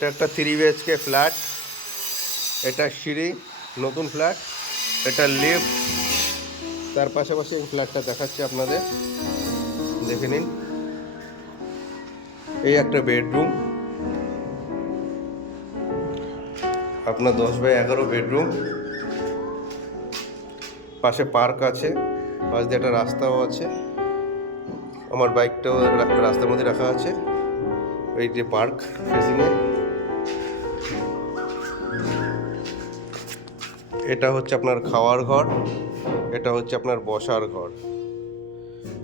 এটা একটা 3 BHK flat. এটা সিঁড়ি, নতুন ফ্ল্যাট। এটা লিফট, তার পাশাপাশি এই ফ্ল্যাটটা দেখাচ্ছি আপনাদের, দেখে নিন। এই একটা বেডরুম, আপনার 10x11 বেডরুম। পাশে পার্ক আছে, পাশ দিয়ে একটা রাস্তাও আছে। আমার বাইকটাও রাস্তার মধ্যে রাখা আছে। এই যে পার্ক ফেসিংয়ে। এটা হচ্ছে আপনার খাওয়ার ঘর, এটা হচ্ছে আপনার বসার ঘর।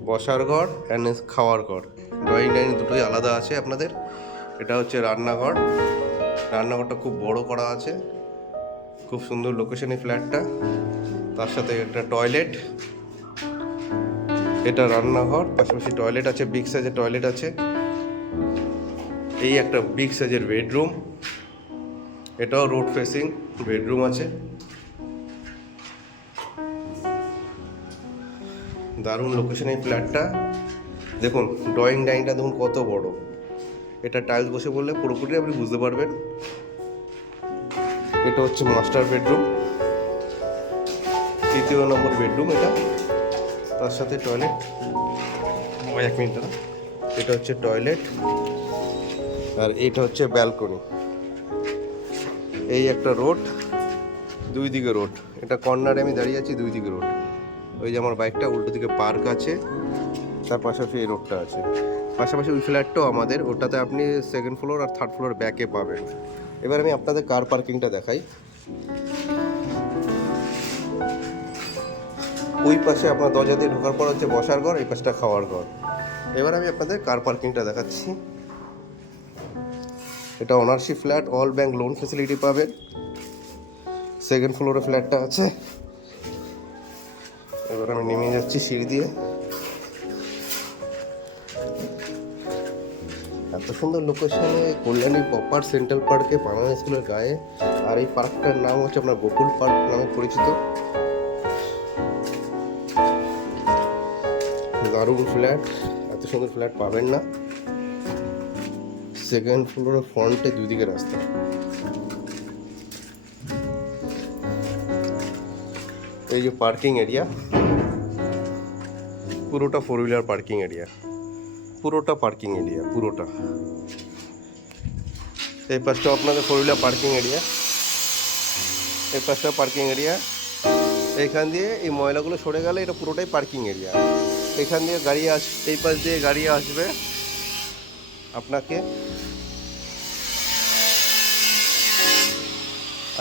বসার ঘর অ্যান্ড খাওয়ার ঘর, ড্রয়িং ডাইনিং দুটোই আলাদা আছে আপনাদের। এটা হচ্ছে রান্নাঘর। রান্নাঘরটা খুব বড় করা আছে, খুব সুন্দর লোকেশনে ফ্ল্যাটটা। তার সাথে একটা টয়লেট। এটা রান্নাঘর, পাশাপাশি টয়লেট আছে, বিগ সাইজের টয়লেট আছে। এই একটা বিগ সাইজের বেডরুম, এটাও রোড ফেসিং বেডরুম আছে। দারুণ লোকেশন এই ফ্ল্যাটটা। দেখুন ড্রয়িং ডাইনিংটা দেখুন কত বড়। এটা টাইলস বসে বললে পুরোপুরি আপনি বুঝতে পারবেন। এটা হচ্ছে মাস্টার বেডরুম, 3য় নম্বর বেডরুম এটা। তার সাথে টয়লেট। 1 মিনিট দাঁড়া। এটা হচ্ছে টয়লেট, আর এটা হচ্ছে ব্যালকনি। এই একটা রোড, দুই দিকে রোড। এটা কর্নারে আমি দাঁড়িয়ে আছি, দুই দিকে রোড। ওই যে আমার বাইকটা, উল্টো দিকে পার্ক আছে, তার পাশাপাশি এই রোডটা আছে। পাশাপাশি ওই ফ্ল্যাটটাও আমাদের, ওটাতে আপনি 2nd ফ্লোর আর 3rd ফ্লোর ব্যাকে পাবেন। এবার আমি আপনাদের কার পার্কিংটা দেখাই। ওই পাশে আপনার দরজা দিয়ে ঢোকার পর হচ্ছে বসার ঘর, এই পাশটা খাওয়ার ঘর। এবার আমি আপনাদের কার পার্কিংটা দেখাচ্ছি। এটা ownership flat, all bank loan facility পাবেন। 2nd ফ্লোরে ফ্ল্যাটটা আছে। এবার আমি নেমে যাচ্ছি সিঁড়ি দিয়ে। এত সুন্দর লোকেশনে, কল্যাণী প্রপার সেন্ট্রাল পার্কে, পানামা স্কুলের গায়ে। আর এই পার্কটার নাম হচ্ছে আপনার বকুল পার্ক নামে পরিচিত। দারুণ ফ্ল্যাট, এত সুন্দর ফ্ল্যাট পাবেন না। 2nd ফ্লোরের ফ্রন্টে দুই দিকে রাস্তা। এই যে পার্কিং এরিয়া, পুরোটা 4 হুইলার পার্কিং এরিয়া, পুরোটা পার্কিং এরিয়া, পুরোটা। এই পাশটা আপনাদের 4 হুইলার পার্কিং এরিয়া, এই পাশটা পার্কিং এরিয়া। এইখান দিয়ে এই ময়লাগুলো সরে গেলে এটা পুরোটাই পার্কিং এরিয়া। এখান দিয়ে গাড়ি এই পাশ দিয়ে গাড়ি আসবে আপনাকে,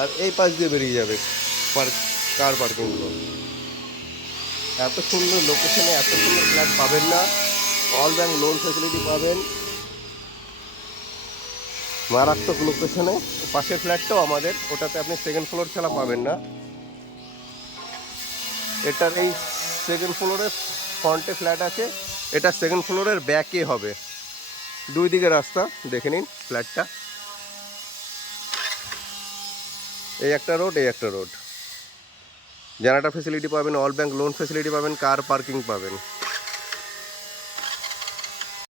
আর এই পাশ দিয়ে বেরিয়ে যাবে কার পার্কিংগুলো। এত সুন্দর লোকেশনে এত সুন্দর ফ্ল্যাট পাবেন না। অল ব্যাংক লোন ফেসিলিটি পাবেন, মারাত্মক লোকেশনে। পাশের ফ্ল্যাটটাও আমাদের, ওটাতে আপনি 2nd ফ্লোর ছাড়া পাবেন না। এটার এই 2nd ফ্লোরের ফ্রন্টে ফ্ল্যাট আছে, এটা 2nd ফ্লোরের ব্যাকে হবে। দুই দিকে রাস্তা, দেখে নিন ফ্ল্যাটটা। এই একটা রোড, এই একটা রোড। জেনারেটর ফেসিলিটি পাবেন, অল ব্যাংক লোন ফেসিলিটি পাবেন, কার পার্কিং পাবেন।